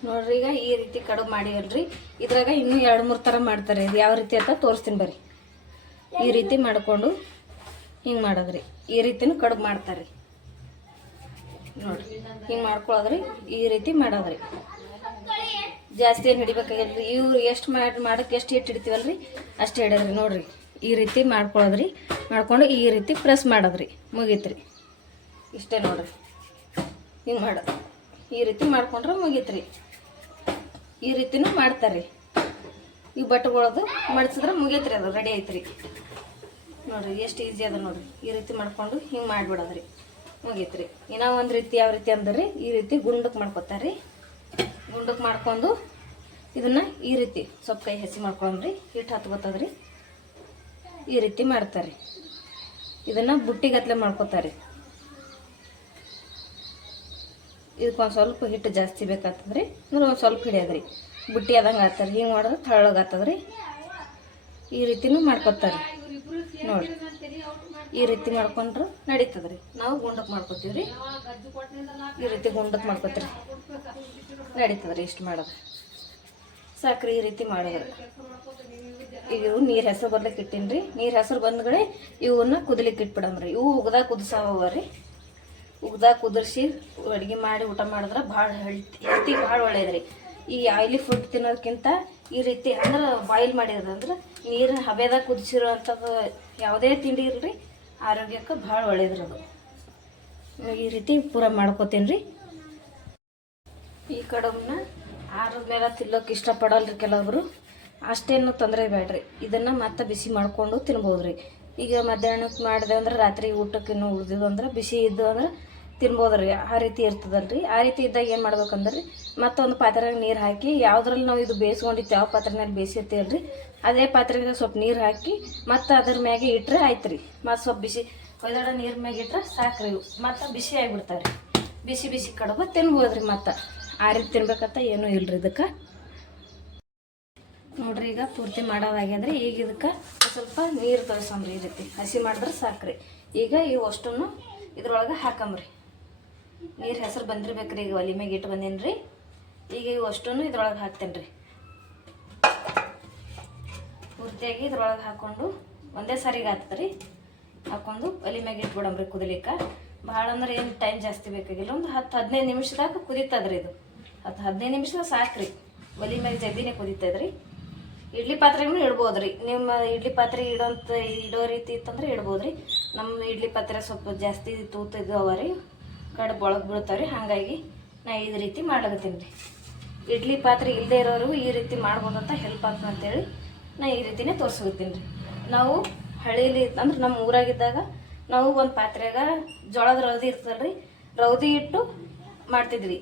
ನೋಡ್ರಿ ಈಗ ಈ ರೀತಿ ಕಡುಬು ಮಾಡಿವಲ್ರಿ. ಇದ್ರಾಗ ಇನ್ನೂ ಎರಡು ಮೂರು ಥರ ಮಾಡ್ತಾರೆ. ಇದು ಯಾವ ರೀತಿ ಅಂತ ತೋರಿಸ್ತೀನಿ ಬರ್ರಿ. ಈ ರೀತಿ ಮಾಡಿಕೊಂಡು ಹಿಂಗೆ ಮಾಡೋದ್ರಿ. ಈ ರೀತಿನೂ ಕಡುಬು ಮಾಡ್ತಾರೆ. ನೋಡ್ರಿ, ಹಿಂಗೆ ಮಾಡ್ಕೊಳ್ಳೋದ್ರಿ ಈ ರೀತಿ ಮಾಡೋದ್ರಿ. ಜಾಸ್ತಿ ಏನು ಹಿಡಿಬೇಕಾಗಿಲ್ರಿ? ಇವ್ರು ಎಷ್ಟು ಮಾಡಿ ಮಾಡೋಕ್ಕೆ ಎಷ್ಟು ಹಿಟ್ಟು ಹಿಡಿತೀವಲ್ರಿ? ಅಷ್ಟು ಹಿಡಿದ್ರಿ ನೋಡಿರಿ. ಈ ರೀತಿ ಮಾಡ್ಕೊಳ್ಳೋದ್ರಿ ಮಾಡ್ಕೊಂಡು ಈ ರೀತಿ ಪ್ರೆಸ್ ಮಾಡೋದ್ರಿ. ಮುಗೀತ್ರಿ. ಇಷ್ಟೇ ನೋಡಿರಿ. ಹಿಂಗೆ ಮಾಡೋದು ಈ ರೀತಿ ಮಾಡ್ಕೊಂಡ್ರೆ ಮುಗೀತ್ರಿ. ಈ ರೀತಿನೂ ಮಾಡ್ತಾರೆ ಈ ಬಟ್ಟೆಗಳದು ಮಡ್ಸಿದ್ರೆ ಮುಗೀತ್ರಿ ಅದು ರೆಡಿ ಐತ್ರಿ. ನೋಡಿರಿ, ಎಷ್ಟು ಈಸಿ ಅದ ನೋಡಿರಿ. ಈ ರೀತಿ ಮಾಡ್ಕೊಂಡು ಹಿಂಗೆ ಮಾಡಿಬಿಡೋದ್ರಿ. ಮುಗೀತ್ರಿ. ಇನ್ನೂ ಒಂದು ರೀತಿ, ಯಾವ ರೀತಿ ಅಂದ್ರೆ? ಈ ರೀತಿ ಗುಂಡಕ್ಕೆ ಮಾಡ್ಕೊತಾರೆ ಗುಂಡಕ್ಕೆ ಮಾಡ್ಕೊಂಡು ಇದನ್ನು ಈ ರೀತಿ ಸ್ವಲ್ಪ ಕೈ ಹಸಿ ಮಾಡ್ಕೊಂಡ್ರಿ ಹಿಟ್ಟು ಹತ್ಕೋತದ್ರಿ ಈ ರೀತಿ ಮಾಡ್ತಾರೆ ಇದನ್ನು ಬುಟ್ಟಿಗತ್ಲೆ ಮಾಡ್ಕೊತಾರೆ ಇದಕ್ಕೆ ಒಂದು ಸ್ವಲ್ಪ ಹಿಟ್ಟು ಜಾಸ್ತಿ ಬೇಕಾಗ್ತದ್ರಿ ಅಂದ್ರೆ ಒಂದು ಸ್ವಲ್ಪ ಹಿಡಿಯೋದ್ರಿ ಬುಟ್ಟಿ ಆದಂಗೆ ಆಗ್ತಾರೆ ಹಿಂಗೆ ಮಾಡಿದ್ರೆ ತಳ್ಳಗಾಗ್ತದ್ರಿ ಈ ರೀತಿನೂ ಮಾಡ್ಕೊತಾರೆ ನೋಡಿ. ಈ ರೀತಿ ಮಾಡ್ಕೊಂಡ್ರೆ ನಡೀತದೆ ರೀ ನಾವು ಗುಂಡಕ್ಕೆ ಮಾಡ್ಕೊತೀವಿ ರೀ ಈ ರೀತಿ ಗುಂಡಕ್ಕೆ ಮಾಡ್ಕೊತೀರಿ ನಡೀತದೆ ರೀ ಇಷ್ಟು ಮಾಡೋದು. ಸಾಕ್ರಿ ಈ ರೀತಿ ಮಾಡೋದ್ರಿ ಈಗ ಇವು ನೀರು ಹೆಸರು ಬರ್ಲಿಕ್ಕೆ ಇಟ್ಟೀನಿ ರೀ ನೀರು ಹೆಸರು ಬಂದ್ಗಡೆ ಇವನ್ನ ಕುದಲಿಕ್ಕೆ ಇಟ್ಬಿಡಮ್ರಿ. ಇವು ಉಗ್ದಾ ಕುದಿಸಾವ ರೀ ಉಗ್ದಾಗ ಕುದಿಸಿ ಅಡುಗೆ ಮಾಡಿ ಊಟ ಮಾಡಿದ್ರೆ ಭಾಳ ಹೆಲ್ತಿ ಹೆಲ್ತಿ ಭಾಳ ಒಳ್ಳೇದ್ರಿ. ಈ ಆಯಿಲಿ ಫುಡ್ ತಿನ್ನೋದಕ್ಕಿಂತ ಈ ರೀತಿ ಅಂದ್ರೆ ಬಾಯ್ಲ್ ಮಾಡಿರೋದಂದ್ರೆ ನೀರು ಹಬೆದಾಗ ಕುದಿಸಿರೋ ಅಂಥದ್ದು ಯಾವುದೇ ತಿಂಡಿ ಇರಲಿ ಆರೋಗ್ಯಕ್ಕೆ ಭಾಳ ಒಳ್ಳೇದ್ರಿ ಅದು. ಈ ರೀತಿ ಪೂರ ಮಾಡ್ಕೋತೀನಿ ರೀ. ಈ ಕಡಬನ್ನ ಆರದ ಮೇಲೆ ತಿನ್ನೋಕೆ ರೀ ಕೆಲವೊಬ್ರು ಅಷ್ಟೇನು ತೊಂದರೆ ಬೇಡ್ರಿ ಇದನ್ನು ಮತ್ತೆ ಬಿಸಿ ಮಾಡ್ಕೊಂಡು ತಿನ್ಬೋದು ರೀ ಈಗ ಮಧ್ಯಾಹ್ನಕ್ಕೆ ಮಾಡಿದೆ ಅಂದ್ರೆ ರಾತ್ರಿ ಊಟಕ್ಕೆ ಇನ್ನೂ ಉಳಿದಿದ್ದು ಅಂದ್ರೆ ಬಿಸಿ ಇದ್ದು ಅಂದ್ರೆ ತಿನ್ಬೋದು ರೀ ಆ ರೀತಿ ಇರ್ತದಲ್ರಿ. ಆ ರೀತಿ ಇದ್ದಾಗ ಏನು ಮಾಡ್ಬೇಕಂದ್ರೆ, ಮತ್ತೊಂದು ಪಾತ್ರೆಗೆ ನೀರು ಹಾಕಿ, ಯಾವುದ್ರಲ್ಲಿ ನಾವು ಇದು ಬೇಯಿಸ್ಕೊಂಡಿತ್ತು ಯಾವ ಪಾತ್ರೆನಲ್ಲಿ ಬೇಯಿಸಿರ್ತೀವಲ್ರಿ ಅದೇ ಪಾತ್ರೆಗೆ ಸ್ವಲ್ಪ ನೀರು ಹಾಕಿ, ಮತ್ತು ಅದ್ರ ಮ್ಯಾಗೆ ಇಟ್ಟರೆ ಆಯ್ತು ರೀ ಮತ್ತು ಸ್ವಲ್ಪ ಬಿಸಿ ಒಯ್ದಾಡ ನೀರು ಮ್ಯಾಗೆ ಇಟ್ಟರೆ ಸಾಕ್ರಿ. ಇವು ಮತ್ತು ಬಿಸಿ ಆಗಿಬಿಡ್ತಾವೆ ರೀ ಬಿಸಿ ಬಿಸಿ ಕಡುಬು ತಿನ್ಬೋದು ರೀ ಮತ್ತು. ಆ ರೀತಿ ತಿನ್ಬೇಕಂತ ಏನೂ ರೀ ಇದಕ್ಕೆ. ನೋಡ್ರಿ ಈಗ ಪೂರ್ತಿ ಮಾಡೋದಾಗ್ಯಂದ್ರೆ. ಈಗ ಇದಕ್ಕೆ ಸ್ವಲ್ಪ ನೀರು ತೋರಿಸಂಬ್ರಿ ಈ ರೀತಿ ಹಸಿ ಮಾಡಿದ್ರೆ ಸಾಕ್ರಿ. ಈಗ ಈ ಅಷ್ಟನ್ನು ಇದ್ರೊಳಗೆ ಹಾಕಂಬ್ರಿ ನೀರು ಹೆಸರು ಬಂದಿರ್ಬೇಕ್ರಿ, ಈಗ ಒಲಿ ಮ್ಯಾಗೆ ಇಟ್ಟು ಬಂದೀನಿ ರೀ ಈಗ ಇವು ಅಷ್ಟೂ ಇದ್ರೊಳಗೆ ಹಾಕ್ತೇನೆ ರೀ ಪೂರ್ತಿಯಾಗಿ ಇದ್ರೊಳಗೆ ಹಾಕ್ಕೊಂಡು ಒಂದೇ ಸಾರಿಗೆ ಆಗ್ತದೆ ರೀ ಹಾಕ್ಕೊಂಡು ಒಲಿ ಮ್ಯಾಗ ಇಟ್ಬಿಡಂಬ್ರಿ ಕುದಿಲಿಕ್ಕೆ. ಭಾಳ ಅಂದ್ರೆ ಏನು ಟೈಮ್ ಜಾಸ್ತಿ ಬೇಕಾಗಿಲ್ಲ. ಒಂದು ಹತ್ತು ಹದಿನೈದು ನಿಮಿಷದಾಗ ಕುದೀತದ್ರಿ ಇದು. ಹತ್ತು ಹದಿನೈದು ನಿಮಿಷದಾಗ ಸಾಕ್ರಿ. ಒಲಿ ಮ್ಯಾಗೆ ಜಲ್ದಿನೇ ಕುದೀತದ್ರಿ. ಇಡ್ಲಿ ಪಾತ್ರೆಗೂ ಇಡ್ಬೋದು ರೀ ನಿಮ್ಮ ಇಡ್ಲಿ ಪಾತ್ರೆ ಇಡೋಂಥ ಇಡೋ ರೀತಿ ಇತ್ತಂದ್ರೆ ಇಡ್ಬೋದು ರೀ ನಮ್ಮ ಇಡ್ಲಿ ಪಾತ್ರೆ ಸ್ವಲ್ಪ ಜಾಸ್ತಿ ತೂತ ಇದಾವ ರೀ. ಕಡುಬು ಒಳಗೆ ಬೀಳ್ತಾವೆ ರೀ ಹಾಗಾಗಿ ನಾ ಈ ರೀತಿ ಮಾಡ್ಲಕತ್ತೀನಿ ರೀ. ಇಡ್ಲಿ ಪಾತ್ರೆ ಇಲ್ಲದೆ ಇರೋರು ಈ ರೀತಿ ಮಾಡ್ಬೋದು ಅಂತ ಹೆಲ್ಪ್ ಆಗ್ತದೆ ಅಂತೇಳಿ ನಾ ಈ ರೀತಿನೇ ತೋರಿಸ್ಕೊತೀನಿ ರೀ. ನಾವು ಹಳ್ಳಿಲಿ ಅಂದ್ರೆ ನಮ್ಮ ಊರಾಗಿದ್ದಾಗ ನಾವು ಒಂದು ಪಾತ್ರೆಗ ಜೋಳದ ರೌದಿ ಇರ್ತದಲ್ಲ ರೀ ರೌದಿ ಇಟ್ಟು ಮಾಡ್ತಿದ್ವಿ.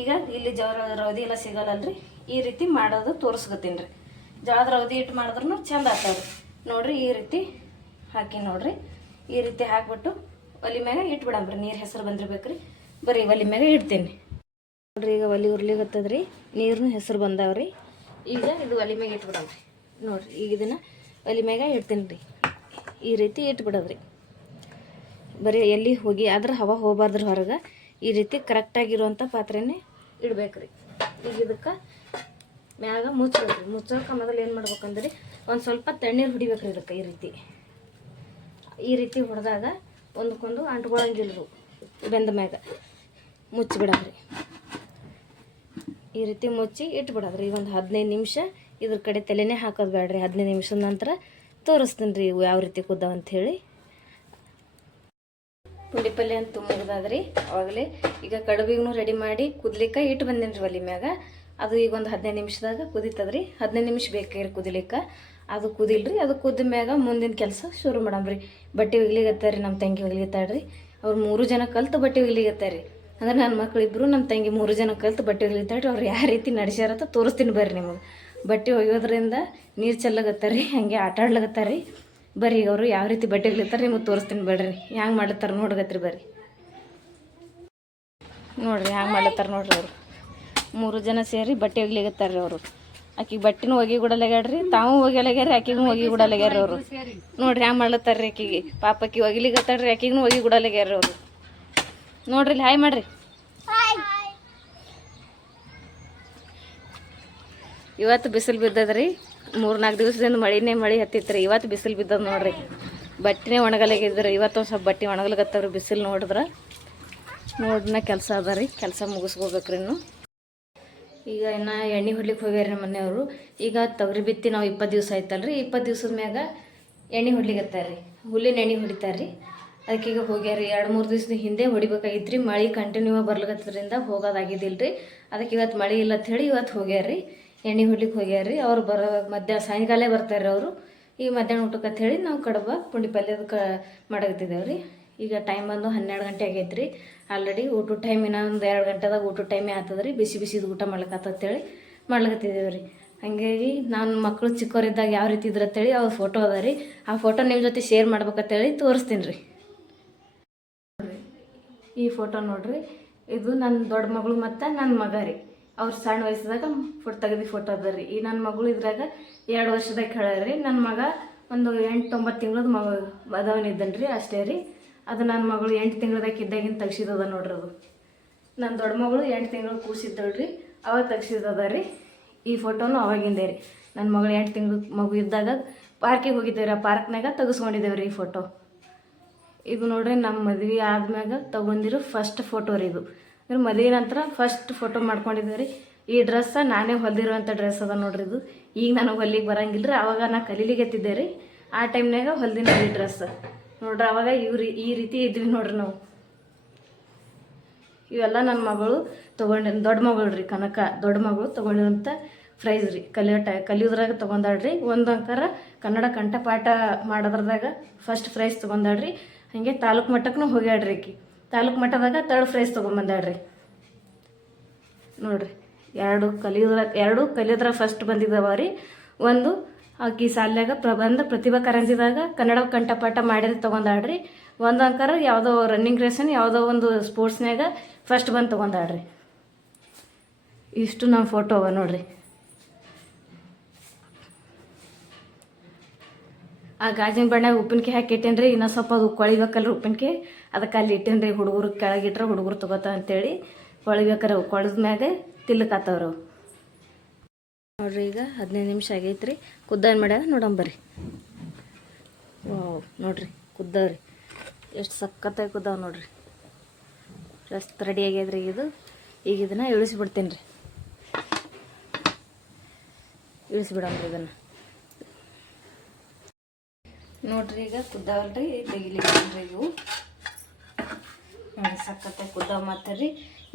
ಈಗ ಇಲ್ಲಿ ಜೋಳದ ರೌದಿ ಎಲ್ಲ ಸಿಗಲ್ಲಲ್ರಿ, ಈ ರೀತಿ ಮಾಡೋದು ತೋರಿಸ್ಕೊತೀನಿ ರೀ. ಜೋಳದ ರೌದಿ ಇಟ್ಟು ಮಾಡಿದ್ರೂ ಚಂದ ಆಗ್ತಾವ್ರಿ ನೋಡ್ರಿ ಈ ರೀತಿ ಹಾಕಿ ನೋಡ್ರಿ, ಈ ರೀತಿ ಹಾಕ್ಬಿಟ್ಟು ಒಲಿ ಮ್ಯಾಗ ಇಟ್ಬಿಡಂಬ್ರಿ ನೀರು ಹೆಸರು ಬಂದಿರ್ಬೇಕ್ರಿ. ಬರೀ ಒಲಿ ಮ್ಯಾಗ ಇಡ್ತೀನಿ. ನೋಡ್ರಿ ಈಗ ಒಲಿ ಉರ್ಲಿಗತ್ತದ್ರಿ ನೀರ್ನು ಹೆಸರು ಬಂದಾವ್ರಿ. ಈಗ ಇದು ಒಲಿ ಮ್ಯಾಗ ಇಟ್ಬಿಡಮ್ರಿ ನೋಡ್ರಿ, ಈಗ ಇದನ್ನ ಒಲಿ ಮ್ಯಾಗ ಇಡ್ತೀನಿ ರೀ. ಈ ರೀತಿ ಇಟ್ಬಿಡೋದ್ರಿ ಬರೀ ಎಲ್ಲಿ ಹೋಗಿ ಆದ್ರೆ ಹವಾ ಹೋಗ್ಬಾರ್ದ್ರಿ ಹೊರಗೆ. ಈ ರೀತಿ ಕರೆಕ್ಟಾಗಿರುವಂಥ ಪಾತ್ರೆನೇ ಇಡ್ಬೇಕ್ರಿ. ಈಗ ಇದಕ್ಕೆ ಮ್ಯಾಗ ಮುಚ್ಬೇಕ್ರಿ. ಮುಚ್ಚೋಕೆ ಮೊದಲು ಏನು ಮಾಡ್ಬೇಕಂದ್ರೆ ಒಂದು ಸ್ವಲ್ಪ ತಣ್ಣೀರು ಹೊಡಿಬೇಕ್ರಿ ಇದಕ್ಕೆ ಈ ರೀತಿ. ಈ ರೀತಿ ಹೊಡೆದಾಗ ಒಂದಕ್ಕೊಂದು ಅಂಟ್ಕೊಳಂಗಿಲ್ವು ಬೆಂದ ಮ್ಯಾಗ. ಮುಚ್ಚಿಬಿಡದ್ರಿ. ಈ ರೀತಿ ಮುಚ್ಚಿ ಇಟ್ಬಿಡದ್ರಿ. ಈಗ ಒಂದು ಹದಿನೈದು ನಿಮಿಷ ಇದ್ರ ಕಡೆ ತಲೆನೇ ಹಾಕೋದು ಬೇಡ್ರಿ ಹದಿನೈದು ನಿಮಿಷದ ನಂತರ ತೋರಿಸ್ತೀನಿ ರೀ ಇವು ಯಾವ ರೀತಿ ಕುದ್ದಾವ ಅಂಥೇಳಿ ಪುಂಡಿ ಪಲ್ಯ ಅಂತ ಮುಗ್ದಾದ್ರಿ. ಅವಾಗಲೇ ಈಗ ಕಡುಬಿಗೂ ರೆಡಿ ಮಾಡಿ ಕುದ್ಲಿಕ್ಕೆ ಇಟ್ಟು ಬಂದೇನಿ ರೀ ಒಲಿ ಮ್ಯಾಗ. ಅದು ಈಗ ಒಂದು ಹದಿನೈದು ನಿಮಿಷದಾಗ ಕುದೀತದ್ರಿ. ಹದಿನೈದು ನಿಮಿಷ ಬೇಕ್ರಿ ಕುದಿಲಿಕ್ಕೆ ಅದು ಕುದಿಲ್ರಿ, ಅದು ಕುದ್ದ ಮ್ಯಾಗ ಮುಂದಿನ ಕೆಲಸ ಶುರು ಮಾಡಮ್ರಿ. ಬಟ್ಟೆ ಒಗ್ಲಿಗತ್ತಾರ ನಮ್ಮ ತಂಗಿ ಒಗ್ಲಿಗತ್ತಾಳ್ರಿ. ಅವ್ರು ಮೂರು ಜನ ಕಲ್ತು ಬಟ್ಟೆ ಒಗ್ಲಿಗತ್ತಾರ್ರಿ. ಅಂದ್ರೆ ನನ್ನ ಮಕ್ಳು ಇಬ್ಬರು ನಮ್ಮ ತಂಗಿ ಮೂರು ಜನ ಕಲ್ತು ಬಟ್ಟೆ ಒಗ್ಲಿಗತ್ತಾಳ್ರಿ. ಅವ್ರು ಯಾವ ರೀತಿ ನಡೆಸ್ಯಾರತ್ತ ತೋರಿಸ್ತೀನಿ ಬರ್ರಿ ನಿಮಗೆ. ಬಟ್ಟೆ ಒಗೆಯೋದ್ರಿಂದ ನೀರು ಚೆಲ್ಲಗತ್ತಾರ್ರಿ, ಹಂಗೆ ಆಟ ಆಡ್ಲಗತ್ತಾರ್ರಿ. ಬರ್ರಿ ಅವರು ಯಾವ ರೀತಿ ಬಟ್ಟೆ ಒಗ್ಲಿತಾರೆ ನಿಮಗೆ ತೋರಿಸ್ತೀನಿ ಬೇಡ್ರಿ ಹ್ಯಾಂಗೆ ಮಾಡ್ಲತ್ತಾರ ನೋಡ್ಗತ್ರಿ ಬರ್ರಿ. ನೋಡ್ರಿ ಹ್ಯಾಂಗೆ ಮಾಡ್ಲತ್ತಾರ ನೋಡ್ರಿ ಅವರು. ಮೂರು ಜನ ಸೇರಿ ಬಟ್ಟೆ ಒಗ್ಲಿಗತ್ತಾರ ರೀ ಅವರು. ಆಕಿಗೆ ಬಟ್ಟಿನ ಹೋಗಿ ಗುಡಲಾಗ್ಯಾಡ್ರಿ, ತಾವು ಒಗಿಲಾಗ್ಯಾರ ಆಕಿಗೂ ಹೋಗಿ ಗುಡಲಾಗ್ಯಾರ ಅವರು. ನೋಡ್ರಿ ಹ್ಯಾಂಗ ಮಾಡ್ಲತ್ತಾರ್ರಿ ಆಕಿಗೆ. ಪಾಪ ಆಕಿ ಒಗಿಲಿಗತ್ತಾಳ್ರಿ, ಆಕಿಗೂ ಹೋಗಿ ಗುಡಲಾಗ್ಯಾರ ಅವರು. ನೋಡ್ರಿ ಹಾಯ್ ಮಾಡ್ರಿ. ಇವತ್ತು ಬಿಸಿಲು ಬಿದ್ದದ್ರಿ ಮೂರು ನಾಲ್ಕು ದಿವಸದಿಂದ ಮಳಿನೇ ಮಳಿ ಹತ್ತಿತ್ರಿ, ಇವತ್ತು ಬಿಸಿಲು ಬಿದ್ದದ ನೋಡ್ರಿ. ಬಟ್ಟೆನೇ ಒಣಗಲಾಗಿದ್ರು ಇವತ್ತು ಒಂದು ಸ್ವಲ್ಪ ಬಟ್ಟೆ ಒಣಗಲಾಗತ್ತವ್ರಿ ಬಿಸಿಲು ನೋಡಿದ್ರೆ. ನೋಡ್ನ ಕೆಲಸ ಅದ ರೀ ಕೆಲಸ ಮುಗಿಸ್ಕೋಬೇಕ್ರಿ ಇನ್ನು. ಈಗ ಇನ್ನು ಎಣ್ಣೆ ಹೊಡ್ಲಿಕ್ಕೆ ಹೋಗ್ಯಾರ ನಮ್ಮ ಮನೆಯವರು. ಈಗ ತೊಗರಿ ಬಿತ್ತಿ ನಾವು ಇಪ್ಪತ್ತು ದಿವಸ ರೀ ಇಪ್ಪತ್ತು ದಿವ್ಸದ ಮ್ಯಾಗ ಎಣ್ಣೆ ಹೊಡ್ಲಿಕತ್ತಾರ ರೀ ಹುಲ್ಲಿನ ಎಣ್ಣೆ ಹೊಡಿತಾರೆ ರೀ ಅದಕ್ಕೆ ಈಗ ಹೋಗ್ಯಾರ ಎರಡು ಮೂರು ದಿವ್ಸದ ಹಿಂದೆ ಹೊಡಿಬೇಕಾಗಿತ್ತು ರೀ ಮಳೆ ಕಂಟಿನ್ಯೂ ಬರ್ಲಿಕತ್ತದ್ರಿಂದ ಹೋಗೋದಾಗಿದ್ದಿಲ್ಲ ರೀ ಅದಕ್ಕೆ ಇವತ್ತು ಮಳೆ ಇಲ್ಲ ಅಂತ ಹೇಳಿ ಇವತ್ತು ಹೋಗ್ಯಾರ ರೀ ಎಣ್ಣೆ ಹೊಡ್ಲಿಕ್ಕೆ ಹೋಗ್ಯಾರ ರೀ ಅವ್ರು ಬರೋ ಮಧ್ಯಾಹ್ನ ಸಾಯಂಕಾಲ ಬರ್ತಾರೆ ರೀ ಅವರು. ಈಗ ಮಧ್ಯಾಹ್ನ ಊಟಕ್ಕೆ ಹೇಳಿ ನಾವು ಕಡಬ ಪುಂಡಿ ಪಲ್ಯದ ಕ ಮಾಡಕತ್ತಿದ್ದೇವೆ ರೀ ಈಗ ಟೈಮ್ ಬಂದು ಹನ್ನೆರಡು ಗಂಟೆ ಆಗೈತೆ ರೀ ಆಲ್ರೆಡಿ ಊಟದ ಟೈಮ್ ಇನ್ನೊಂದು ಎರಡು ಗಂಟೆದಾಗ ಊಟದ ಟೈಮೇ ಆಗ್ತದೆ ರೀ ಬಿಸಿ ಬಿಸಿದು ಊಟ ಮಾಡ್ಲಿಕ್ಕೆ ಮಾಡ್ಲಕತ್ತಿದ್ದೇವೆ ರೀ ಹಾಗಾಗಿ ನಾನು ಮಕ್ಕಳು ಚಿಕ್ಕವರಿದ್ದಾಗ ಯಾವ ರೀತಿ ಇದ್ರತ್ತೇಳಿ ಅವ್ರ ಫೋಟೋ ಅದ ರೀ. ಆ ಫೋಟೋ ನಿಮ್ಮ ಜೊತೆ ಶೇರ್ ಮಾಡ್ಬೇಕಂತೇಳಿ ತೋರಿಸ್ತೀನಿ ರೀ ಈ ಫೋಟೋ ನೋಡ್ರಿ. ಇದು ನನ್ನ ದೊಡ್ಡ ಮಗಳು ಮತ್ತು ನನ್ನ ಮಗ ರೀ. ಅವ್ರು ಸಣ್ಣ ವಯಸ್ಸದಾಗ ಫೋಟೋ ತೆಗೆದು ಫೋಟೋ ಅದ ರೀ. ಈ ನನ್ನ ಮಗಳು ಇದ್ರಾಗ ಎರಡು ವರ್ಷದಾಗ ಹೇಳ್ರಿ ನನ್ನ ಮಗ ಒಂದು ಎಂಟು, ಒಂಬತ್ತು ತಿಂಗಳದ ಮಗ ಅದವನಿದ್ದನ್ ರೀ ಅಷ್ಟೇ ರೀ. ಅದು ನನ್ನ ಮಗಳು ಎಂಟು ತಿಂಗಳದಾಗ ಇದ್ದಾಗಿನ ತೆಗ್ಸಿದದ ನೋಡ್ರಿ ಅದು. ನನ್ನ ದೊಡ್ಡ ಮಗಳು ಎಂಟು ತಿಂಗಳು ಕೂಸಿದ್ದಳು ರೀ, ಅವಾಗ ತೆಗ್ಸಿದ್ದದ ರೀ. ಈ ಫೋಟೋನು ಅವಾಗಿಂದೆ ರೀ. ನನ್ನ ಮಗಳು ಎಂಟು ತಿಂಗಳು ಮಗು ಇದ್ದಾಗ ಪಾರ್ಕಿಗೆ ಹೋಗಿದ್ದೇವೆ ರೀ ಆ ಪಾರ್ಕ್ನಾಗ ತೆಗೆಸ್ಕೊಂಡಿದ್ದೇವೆ ರೀ ಈ ಫೋಟೋ. ಇದು ನೋಡ್ರಿ ನಮ್ಮ ಮದುವೆ ಆದ್ಮ್ಯಾಗ ತಗೊಂಡಿರೋ ಫಸ್ಟ್ ಫೋಟೋ ರೀ ಇದು. ಅಂದ್ರೆ ಮದುವೆ ನಂತರ ಫಸ್ಟ್ ಫೋಟೋ ಮಾಡ್ಕೊಂಡಿದ್ದೇವೆ ರೀ. ಈ ಡ್ರೆಸ್ಸ ನಾನೇ ಹೊಲ್ದಿರುವಂಥ ಡ್ರೆಸ್ ಅದ ನೋಡ್ರಿ ಇದು. ಈಗ ನನಗೆ ಹೊಲಿಗೆ ಬರಂಗಿಲ್ಲ ರೀ ಅವಾಗ ನಾನು ಕಲೀಲಿಕ್ಕೆ ಎತ್ತಿದ್ದೆ ರೀ. ಆ ಟೈಮ್ನಾಗ ಹೊಲ್ದಿನ ಈ ಡ್ರೆಸ್ ನೋಡ್ರಿ, ಅವಾಗ ಇವ್ರಿ ಈ ರೀತಿ ಇದ್ವಿ ನೋಡ್ರಿ ನಾವು. ಇವೆಲ್ಲ ನನ್ನ ಮಗಳು ತೊಗೊಂಡಿ ದೊಡ್ಡ ಮಗಳು ರೀ ಕನಕ, ದೊಡ್ಡ ಮಗಳು ತೊಗೊಂಡಿರೋಂಥ ಪ್ರೈಸ್ ರೀ. ಕಲಿಯೋ ಟೈ, ಕಲಿಯೋದ್ರಾಗ ತೊಗೊಂಡಾಳ್ರಿ. ಒಂದು ಅಂಕಾರ ಕನ್ನಡ ಕಂಠಪಾಠ ಮಾಡೋದ್ರದಾಗ ಫಸ್ಟ್ ಪ್ರೈಸ್ ತೊಗೊಂಡಾಳ್ರಿ. ಹಾಗೆ ತಾಲೂಕು ಮಟ್ಟಕ್ಕೂ ಹೋಗ್ಯಾಡ್ರಿ ಆಕಿ. ತಾಲೂಕು ಮಟ್ಟದಾಗ ತರ್ಡ್ ಪ್ರೈಸ್ ತೊಗೊಂಬಂದಾಳ್ರಿ. ನೋಡ್ರಿ, ಎರಡು ಕಲಿಯೋದ್ರಾಗ ಎರಡು ಕಲಿಯೋದ್ರಾಗ ಫಸ್ಟ್ ಬಂದಿದ್ದಾವ ರೀ. ಒಂದು ಆಕಿ ಸಾಲ್ಯಾಗ ಪ್ರಬಂಧ ಪ್ರತಿಭಾ ಕಾರಂಜಿದಾಗ ಕನ್ನಡ ಕಂಠಪಾಠ ಮಾಡಿದ್ರೆ ತೊಗೊಂಡಾಡ್ರಿ ಒಂದು ಅಂಕರ ಯಾವುದೋ ರನ್ನಿಂಗ್ ರೇಸನ್ ಯಾವುದೋ ಒಂದು ಸ್ಪೋರ್ಟ್ಸ್ನಾಗ ಫಸ್ಟ್ ಬಂದು ತೊಗೊಂಡಾಡ್ರಿ ಇಷ್ಟು ನಮ್ಮ ಫೋಟೋ ಅವ ನೋಡ್ರಿ. ಆ ಗಾಜಿನ ಬಣ್ಣಾಗ ಉಪ್ಪಿನಕಾಯಿ ಹಾಕಿ ಇಟ್ಟೇನ್ರಿ, ಇನ್ನೊಂದು ಸ್ವಲ್ಪ ಅದು ಕೊಳಿಬೇಕಲ್ರಿ ಉಪ್ಪಿನಕಾಯಿ. ಅದಕ್ಕೆ ಅಲ್ಲಿ ಇಟ್ಟೇನ್ರಿ ಹುಡುಗರು ಕೆಳಗಿಟ್ರೆ ಹುಡುಗರು ತಗೋತಾವ ಅಂತೇಳಿ. ಕೊಳಿಬೇಕಾರೆ ಕೊಳದ ಮ್ಯಾಗೆ ತಿಲ್ಲಕಾತವ್ರು ನೋಡ್ರಿ ಈಗ ಹದಿನೈದು ನಿಮಿಷ ಆಗೈತ್ರಿ. ಏನು ಮಾಡ್ಯಾವ ನೋಡಂಬರ್ರಿ ವಾವ್, ನೋಡ್ರಿ, ಕುದ್ದವ್ರಿ. ಎಷ್ಟು ಸಖತ್ತಾಗಿ ಕುದ್ದಾವ ನೋಡ್ರಿ. ಎಷ್ಟು ರೆಡಿ ಆಗ್ಯದ್ರಿ ಇದು. ಈಗ ಇದನ್ನು ಇಳಿಸ್ಬಿಡ್ತೀನಿ ರೀ ಇಳಿಸ್ಬಿಡಂಬ್ರಿ ಇದನ್ನು. ನೋಡ್ರಿ ಈಗ ಕುದ್ದಾವಲ್ರಿ ತೆಗಿಲಿಕ್ಕೆ ಇವು. ಸಖತ್ತಾಗಿ ಕುದ್ದಾವ ಮಾತಾರ್ರಿ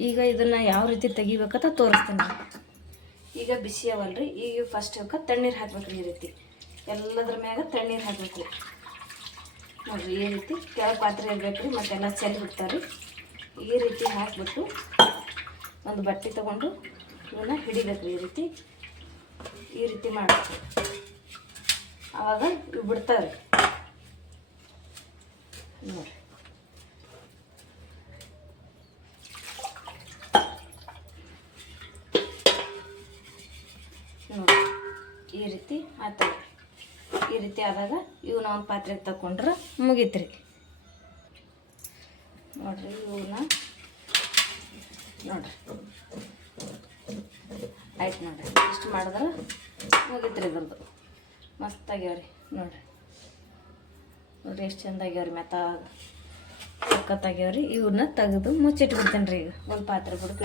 ಈಗ ಇದನ್ನು ಯಾವ ರೀತಿ ತೆಗಿಬೇಕಂತ ತೋರಿಸ್ತೀನಿ. ಈಗ ಬಿಸಿ ಅವಲ್ರಿ. ಈಗ ಫಸ್ಟ್ ಇವಕ್ಕೆ ತಣ್ಣೀರು ಹಾಕ್ಬೇಕ್ರಿ ಈ ರೀತಿ. ಎಲ್ಲದ್ರ ಮ್ಯಾಗ ತಣ್ಣೀರು ಹಾಕ್ಬೇಕ್ರಿ. ನೋಡಿರಿ, ಈ ರೀತಿ ಕೆಳಗೆ ಪಾತ್ರೆ ಇರ್ಬೇಕ್ರಿ, ಮತ್ತೆಲ್ಲ ಚೆಲ್ಲಿ ಬಿಡ್ತಾರೆ ಈ ರೀತಿ ಹಾಕ್ಬಿಟ್ಟು ಒಂದು ಬಟ್ಟೆ ತಗೊಂಡು ಇವನ್ನ ಹಿಡಿಬೇಕು ಈ ರೀತಿ. ಈ ರೀತಿ ಮಾಡಬೇಕು ಆವಾಗ ಇವು ಬಿಡ್ತಾರೆ ನೋಡ್ರಿ. ರೀತಿ ಆದಾಗ ಇವನ್ನ ಒಂದು ಪಾತ್ರೆಗೆ ತಗೊಂಡ್ರೆ ಮುಗೀತ್ರಿ. ನೋಡ್ರಿ ಇವನ್ನ. ನೋಡ್ರಿ. ಆಯ್ತು ನೋಡ್ರಿ. ಇಷ್ಟು ಮಾಡಿದ್ರೆ ಮುಗೀತ್ರಿ ಇದ್ರದ್ದು. ಮಸ್ತ್ ಆಗ್ಯಾವ್ರಿ ನೋಡ್ರಿ. ನೋಡ್ರಿ ಎಷ್ಟು ಚಂದ ಆಗ್ಯಾವ್ರಿ ಮೆತ್ತ, ಸಖತ್ತಾಗ್ಯಾವ್ರಿ. ಇವನ್ನ ತೆಗೆದು ಮುಚ್ಚಿಟ್ಬಿಡ್ತೇನೆ ರೀ ಈಗ. ಒಂದು ಪಾತ್ರೆ ಬಿಡ್ತು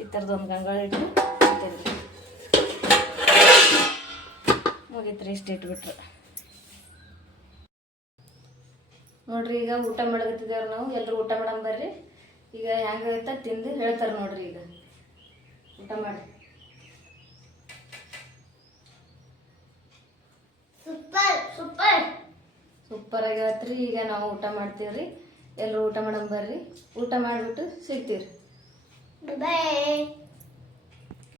ಈ ಥರದ್ದು ಒಂದು ಗಂಗಾಳ ಇಟ್ಟು ಮುಗೀತು ರೀ ಇಷ್ಟು ಇಟ್ಬಿಟ್ರೆ ನೋಡ್ರಿ ಈಗ ಊಟ ಮಾಡಕತ್ತಿದ್ದೇವ್ರಿ ನಾವು. ಎಲ್ಲರೂ ಊಟ ಮಾಡಮ್ ಬರ್ರಿ. ಈಗ ಹೆಂಗಾಗೈತೆ ತಿಂದು ಹೇಳ್ತಾರೆ ನೋಡ್ರಿ ಈಗ. ಊಟ ಮಾಡಿ ಸೂಪರ್ ಸೂಪರ್. ಸೂಪರ್ ಆಗೈತ್ರಿ. ಈಗ ನಾವು ಊಟ ಮಾಡ್ತೀವ್ರಿ. ಎಲ್ಲರೂ ಊಟ ಮಾಡಮ್ ಬರ್ರಿ. ಊಟ ಮಾಡಿಬಿಟ್ಟು ಸಿಗ್ತೀವಿ ಬಾಯ್